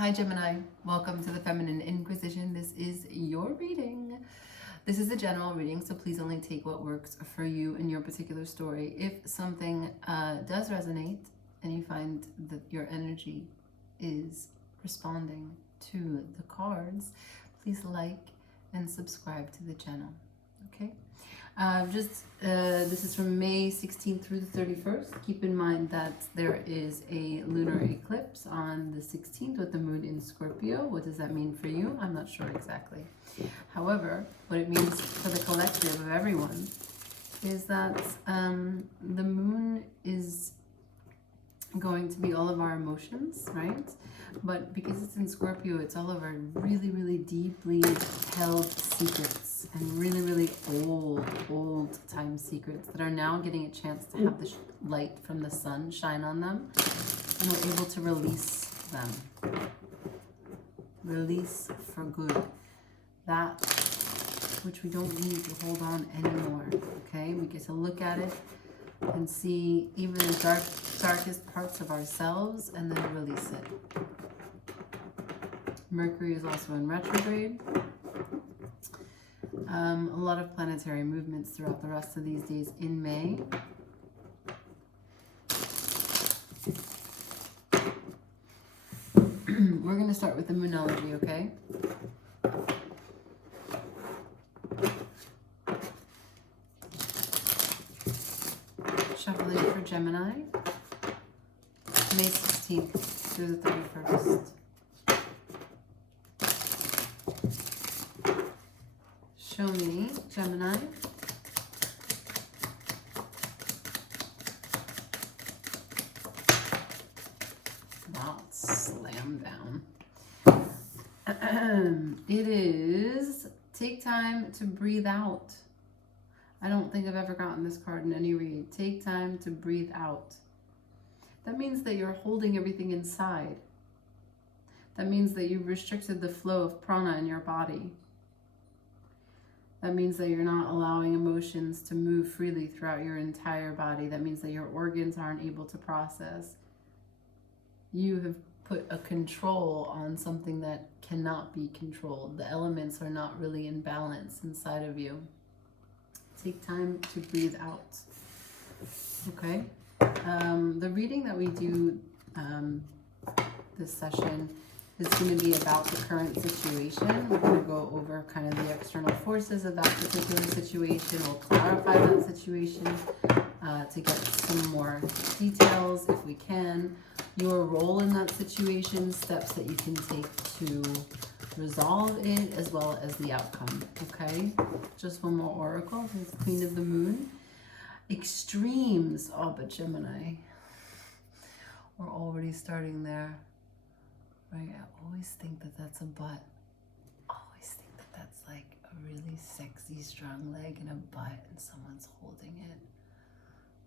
Hi Gemini, welcome to the Feminine Inquisition. This is your reading. This is a general reading, so please only take what works for you in your particular story. If something does resonate and you find that your energy is responding to the cards, please like and subscribe to the channel, okay? This is from May 16th through the 31st. Keep in mind that there is a lunar eclipse on the 16th with the moon in Scorpio. What does that mean for you? I'm not sure exactly. However, what it means for the collective of everyone is that the moon is going to be all of our emotions, right? But because it's in Scorpio, it's all of our really, really deeply held secrets and really, really old time secrets that are now getting a chance to have the light from the sun shine on them, and we're able to release them. Release for good. That which we don't need to hold on anymore, okay? We get to look at it and see even the darkest parts of ourselves and then release it. Mercury is also in retrograde. A lot of planetary movements throughout the rest of these days in May. We're going to start with the Moonology, okay? Shuffling for Gemini, May 16th through the 31st. Show me, Gemini. Wow, slam down. It is take time to breathe out. I don't think I've ever gotten this card in any read. Take time to breathe out. That means that you're holding everything inside. That means that you've restricted the flow of prana in your body. That means that you're not allowing emotions to move freely throughout your entire body. That means that your organs aren't able to process. You have put a control on something that cannot be controlled. The elements are not really in balance inside of you. Take time to breathe out. Okay? The reading that we do this session is going to be about the current situation. We're going to go over kind of the external forces of that particular situation. We'll clarify that situation to get some more details if we can. Your role in that situation, steps that you can take to resolve it, as well as the outcome. Okay? Just one more oracle. This is Queen of the Moon. Extremes. Oh, but Gemini. We're already starting there. Right? I always think that that's a butt. I always think that that's like a really sexy, strong leg and a butt and someone's holding it.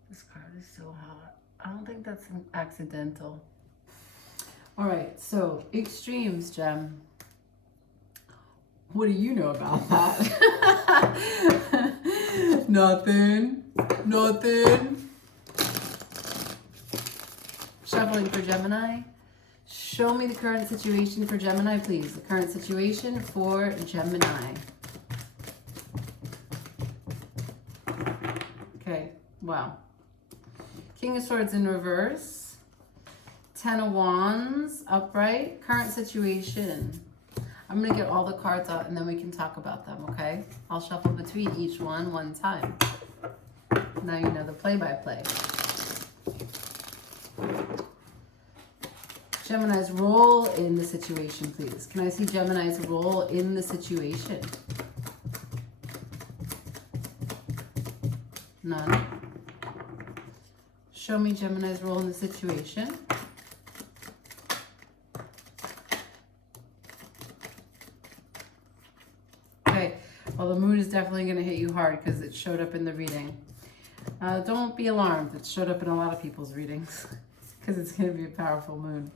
This card is so hot. I don't think that's accidental. All right, so extremes, Gem. What do you know about that? Nothing. Shuffling for Gemini. Show me the current situation for Gemini, please. The current situation for Gemini. Okay, wow. King of Swords in reverse. 10 of Wands upright. Current situation. I'm going to get all the cards out and then we can talk about them, okay? I'll shuffle between each one time. Now you know the play-by-play. Gemini's role in the situation, please. Can I see Gemini's role in the situation? None. Show me Gemini's role in the situation. Okay, well, the moon is definitely going to hit you hard because it showed up in the reading. Don't be alarmed. It showed up in a lot of people's readings because it's going to be a powerful moon.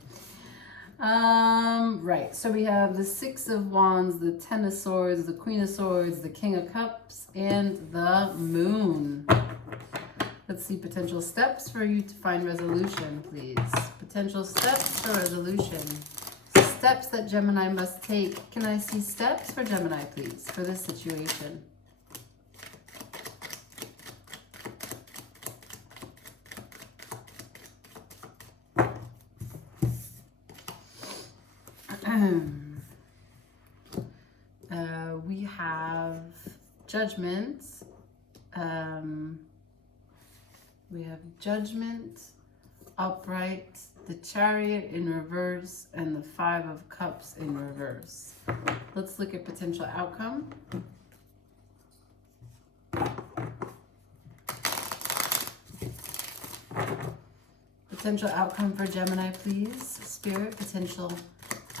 Right, so we have the 6 of Wands, the 10 of Swords, the Queen of Swords, the King of Cups, and the Moon. Let's see potential steps for you to find resolution, please. Potential steps for resolution. Steps that Gemini must take. Can I see steps for Gemini, please, for this situation? We have judgment. We have judgment, upright, the Chariot in reverse, and the Five of Cups in reverse. Let's look at potential outcome. Potential outcome for Gemini, please. Spirit, potential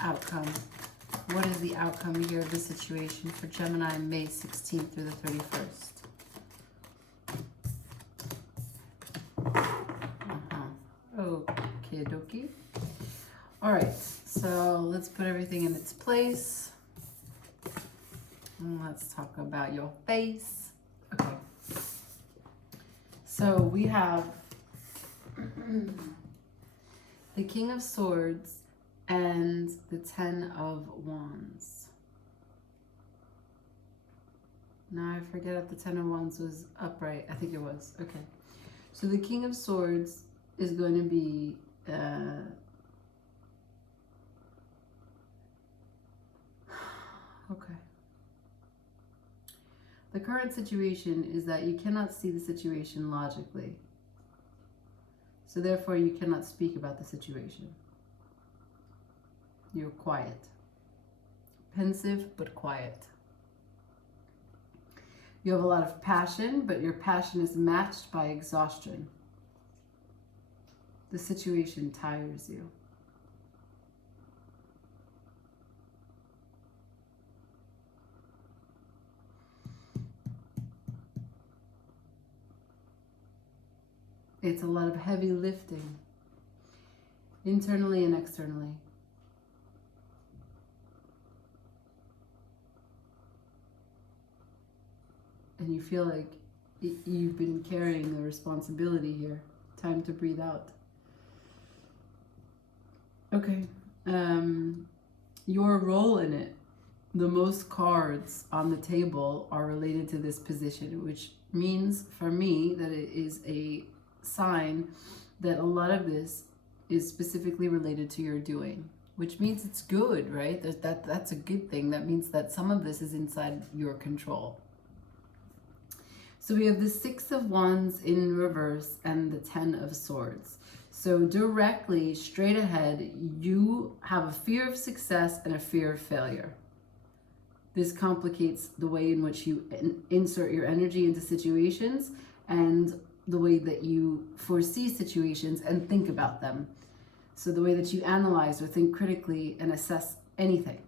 outcome. What is the outcome here of the situation for Gemini May 16th through the 31st? Okie dokie. All right, so let's put everything in its place. And let's talk about your face. Okay. So we have the King of Swords and the Ten of Wands. Now I forget if the Ten of Wands was upright. I think it was. Okay. So the King of Swords is going to be okay. The current situation is that you cannot see the situation logically. So therefore you cannot speak about the situation. You're quiet. Pensive but quiet. You have a lot of passion, but your passion is matched by exhaustion. The situation tires you. It's a lot of heavy lifting, internally and externally. And you feel like you've been carrying the responsibility here. Time to breathe out. Okay. Your role in it. The most cards on the table are related to this position, which means for me that it is a sign that a lot of this is specifically related to your doing, which means it's good, right? That's a good thing. That means that some of this is inside your control. So we have the Six of Wands in reverse and the Ten of Swords. So directly, straight ahead, you have a fear of success and a fear of failure. This complicates the way in which you insert your energy into situations and the way that you foresee situations and think about them. So the way that you analyze or think critically and assess anything.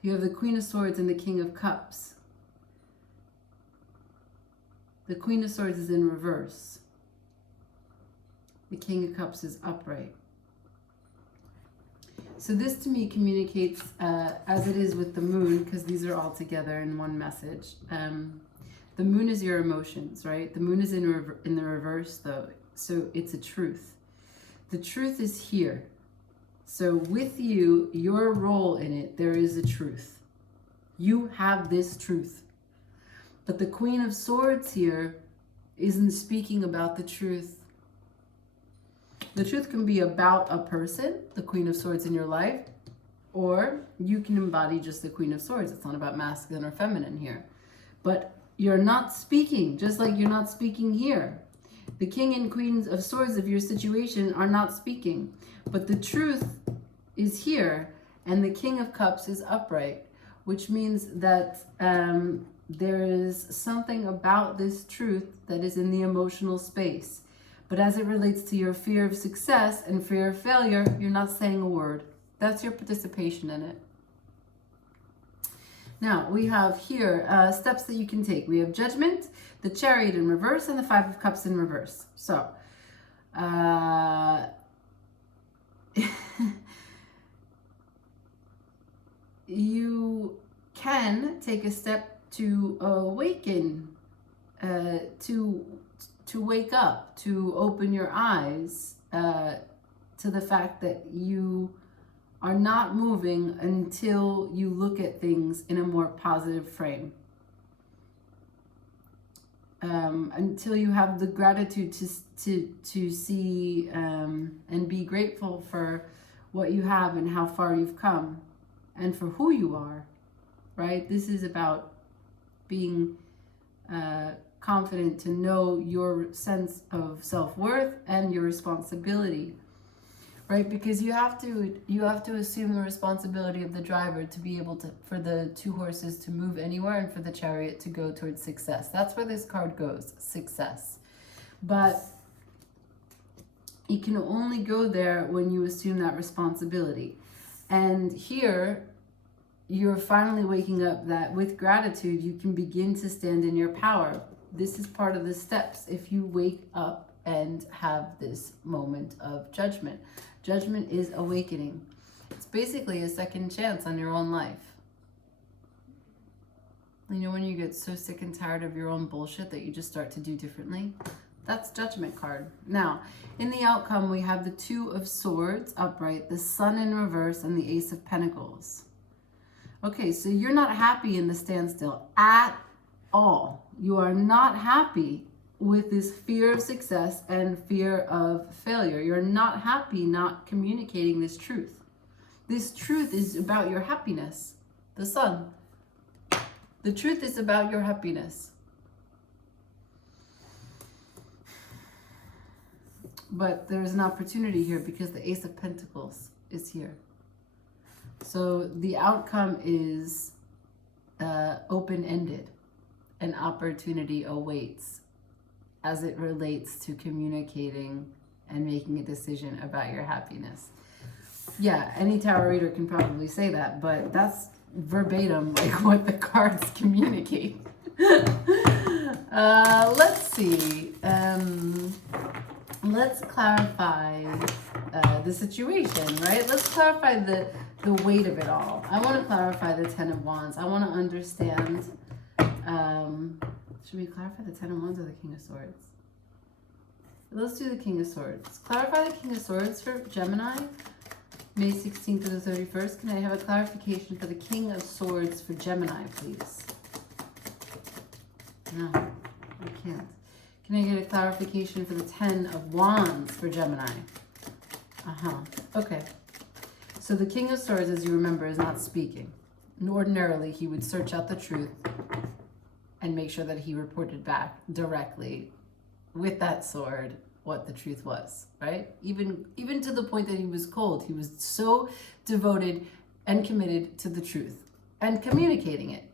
You have the Queen of Swords and the King of Cups. The Queen of Swords is in reverse. The King of Cups is upright. So this to me communicates, as it is with the moon, because these are all together in one message. The moon is your emotions, right? The moon is in the reverse, though, so it's a truth. The truth is here. So with you, your role in it, there is a truth. You have this truth. But the Queen of Swords here isn't speaking about the truth. The truth can be about a person, the Queen of Swords in your life, or you can embody just the Queen of Swords. It's not about masculine or feminine here. But you're not speaking, just like you're not speaking here. The King and Queens of Swords of your situation are not speaking. But the truth is here, and the King of Cups is upright, which means that there is something about this truth that is in the emotional space. But as it relates to your fear of success and fear of failure, you're not saying a word. That's your participation in it. Now, we have here steps that you can take. We have Judgment, the Chariot in reverse, and the Five of Cups in reverse. So, you can take a step to awaken, to wake up, to open your eyes, to to the fact that you are not moving until you look at things in a more positive frame. Until you have the gratitude to see and be grateful for what you have and how far you've come and for who you are, right? This is about being confident to know your sense of self-worth and your responsibility, right? Because you have to assume the responsibility of the driver to be able to, for the two horses to move anywhere and for the chariot to go towards success. That's where this card goes, success. But you can only go there when you assume that responsibility. And here, you're finally waking up that with gratitude, you can begin to stand in your power. This is part of the steps. If you wake up and have this moment of judgment. Judgment is awakening. It's basically a second chance on your own life. You know, when you get so sick and tired of your own bullshit that you just start to do differently? That's Judgment card. Now, in the outcome, we have the Two of Swords upright, the Sun in reverse, and the Ace of Pentacles. Okay, so you're not happy in the standstill at all. You are not happy with this fear of success and fear of failure. You're not happy not communicating this truth. This truth is about your happiness. The Sun. The truth is about your happiness. But there's an opportunity here because the Ace of Pentacles is here. So the outcome is open-ended. An opportunity awaits as it relates to communicating and making a decision about your happiness. Yeah, any tarot reader can probably say that, but that's verbatim like what the cards communicate. Let's see. Let's clarify the situation, right? Let's clarify the weight of it all. I want to clarify the Ten of Wands. I want to understand. Should we clarify the Ten of Wands or the King of Swords? Let's do the King of Swords. Clarify the King of Swords for Gemini, May 16th to the 31st. Can I have a clarification for the King of Swords for Gemini, please? No, I can't. Can I get a clarification for the Ten of Wands for Gemini? Okay. So the King of Swords, as you remember, is not speaking. And ordinarily, he would search out the truth and make sure that he reported back directly with that sword what the truth was, right? Even to the point that he was cold. He was so devoted and committed to the truth and communicating it,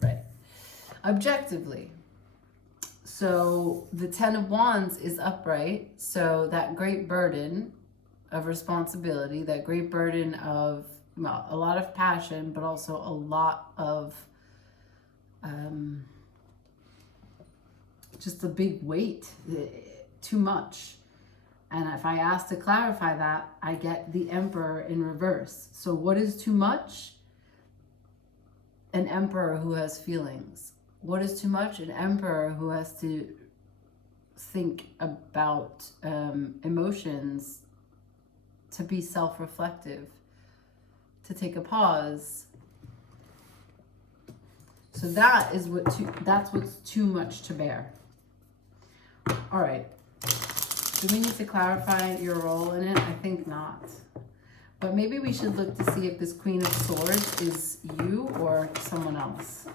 right? Objectively. So the Ten of Wands is upright. So that great burden of responsibility, that great burden of a lot of passion, but also a lot of just a big weight, too much. And if I ask to clarify that, I get the Emperor in reverse. So what is too much? An Emperor who has feelings. What is too much? An Emperor who has to think about emotions, to be self-reflective, to take a pause. So that is that's what's too much to bear. All right. Do we need to clarify your role in it? I think not. But maybe we should look to see if this Queen of Swords is you or someone else.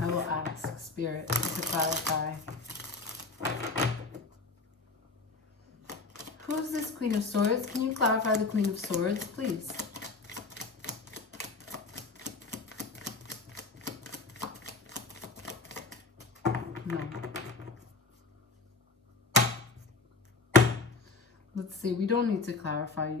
I will ask Spirit to clarify. Who's this Queen of Swords? Can you clarify the Queen of Swords, please? No. Let's see. We don't need to clarify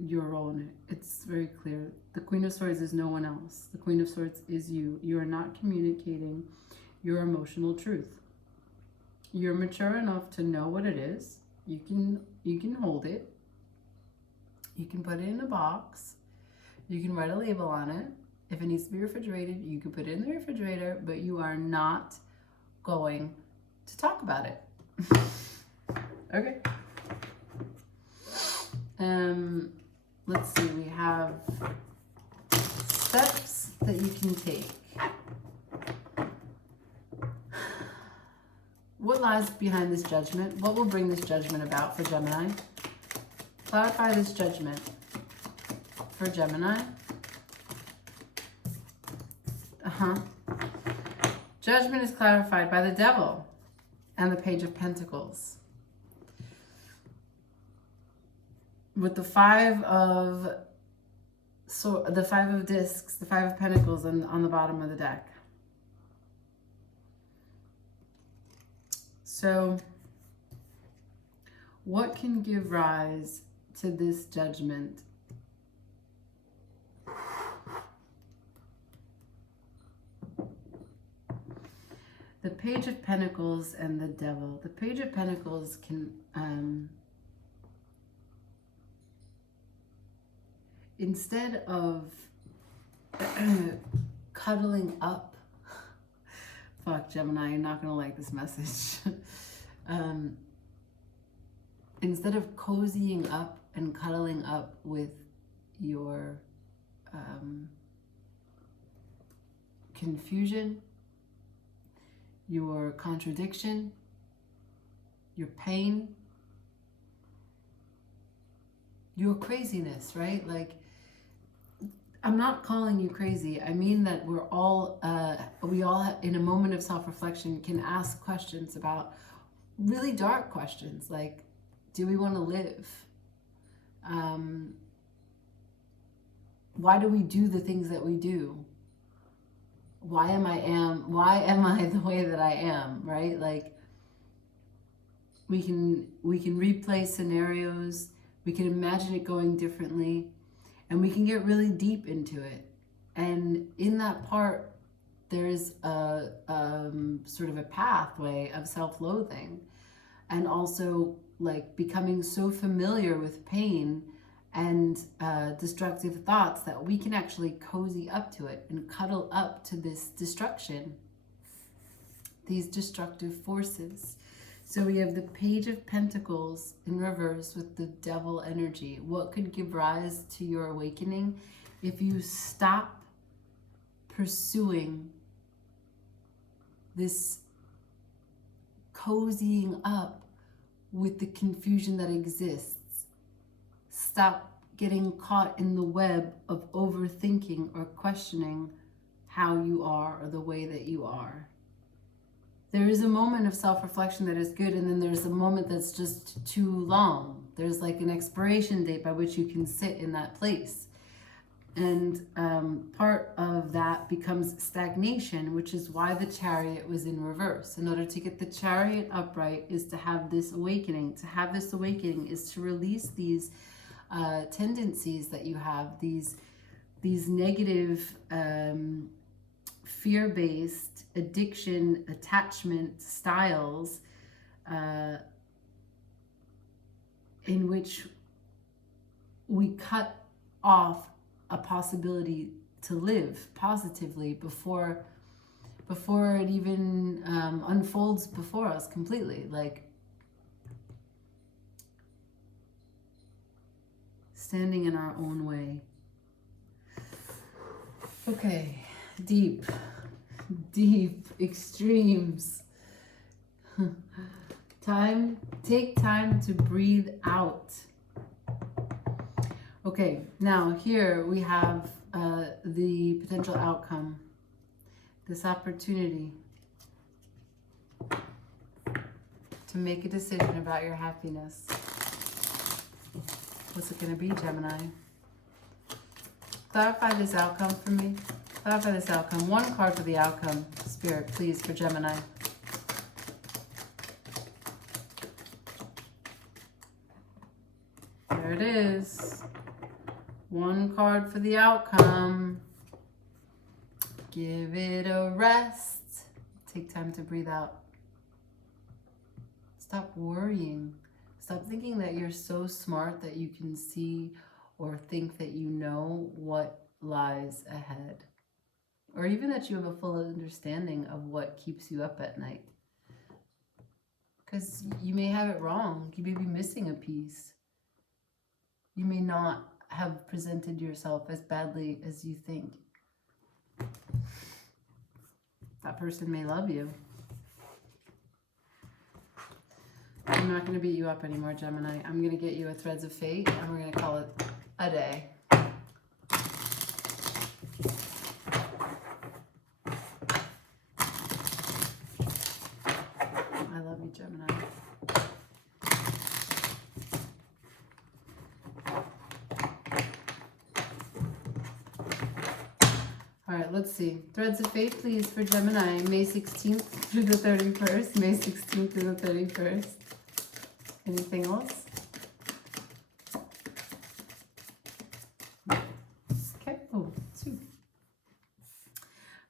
your role in it. It's very clear. The Queen of Swords is no one else. The Queen of Swords is you. You are not communicating your emotional truth. You're mature enough to know what it is. You can hold it. You can put it in a box. You can write a label on it. If it needs to be refrigerated, you can put it in the refrigerator, but you are not going to talk about it. Okay. Let's see, we have steps that you can take. What lies behind this judgment? What will bring this judgment about for Gemini? Clarify this judgment for Gemini. Judgment is clarified by the Devil and the Page of Pentacles. With the Five of Discs, the Five of Pentacles on the bottom of the deck. So, what can give rise to this judgment? The Page of Pentacles and the Devil. The Page of Pentacles can, instead of cuddling up, fuck Gemini, you're not gonna like this message. Instead of cozying up and cuddling up with your confusion, your contradiction, your pain, your craziness, right? Like, I'm not calling you crazy. I mean that we all in a moment of self-reflection can ask questions about really dark questions, like, do we want to live? Why do we do the things that we do? Why am I the way that I am, right? Like, we can replay scenarios, we can imagine it going differently, and we can get really deep into it. And in that part, there is a sort of a pathway of self-loathing, and also like becoming so familiar with pain and destructive thoughts that we can actually cozy up to it and cuddle up to this destruction, these destructive forces. So we have the Page of Pentacles in reverse with the Devil energy. What could give rise to your awakening? If you stop pursuing this cozying up with the confusion that exists. Stop getting caught in the web of overthinking or questioning how you are or the way that you are. There is a moment of self-reflection that is good, and then there's a moment that's just too long. There's like an expiration date by which you can sit in that place. And part of that becomes stagnation, which is why the Chariot was in reverse. In order to get the Chariot upright is to have this awakening. To have this awakening is to release these tendencies that you have, these negative fear-based addiction, attachment styles in which we cut off a possibility to live positively before it even unfolds before us completely. Like standing in our own way. Okay, deep extremes. Take time to breathe out. Okay, now here we have the potential outcome, this opportunity to make a decision about your happiness. What's it going to be, Gemini? Clarify this outcome for me. Clarify this outcome. One card for the outcome, Spirit, please, for Gemini. There it is. One card for the outcome. Give it a rest. Take time to breathe out. Stop worrying. Stop thinking that you're so smart that you can see or think that you know what lies ahead. Or even that you have a full understanding of what keeps you up at night. Because you may have it wrong. You may be missing a piece. You may not have presented yourself as badly as you think. That person may love you. I'm not going to beat you up anymore, Gemini. I'm going to get you a Threads of Fate, and we're going to call it a day. I love you, Gemini. All right, let's see. Threads of Fate, please, for Gemini, May 16th through the 31st. May 16th through the 31st. Anything else? Okay. Oh, 2.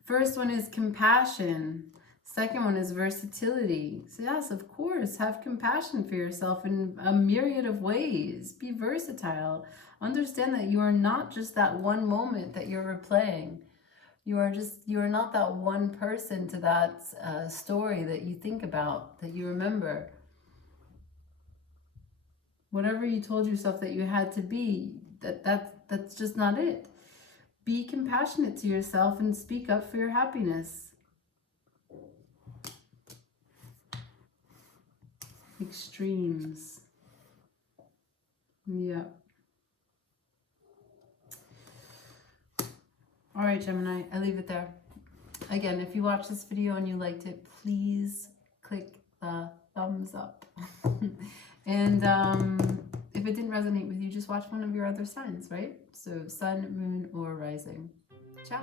First one is compassion. Second one is versatility. So yes, of course, have compassion for yourself in a myriad of ways. Be versatile. Understand that you are not just that one moment that you're replaying. You are not that one person to that story that you think about, that you remember. Whatever you told yourself that you had to be, that's just not it. Be compassionate to yourself and speak up for your happiness. Extremes. Yeah. All right, Gemini, I leave it there. Again, if you watched this video and you liked it, please click the thumbs up. And if it didn't resonate with you, just watch one of your other signs, right? So sun, moon, or rising. Ciao.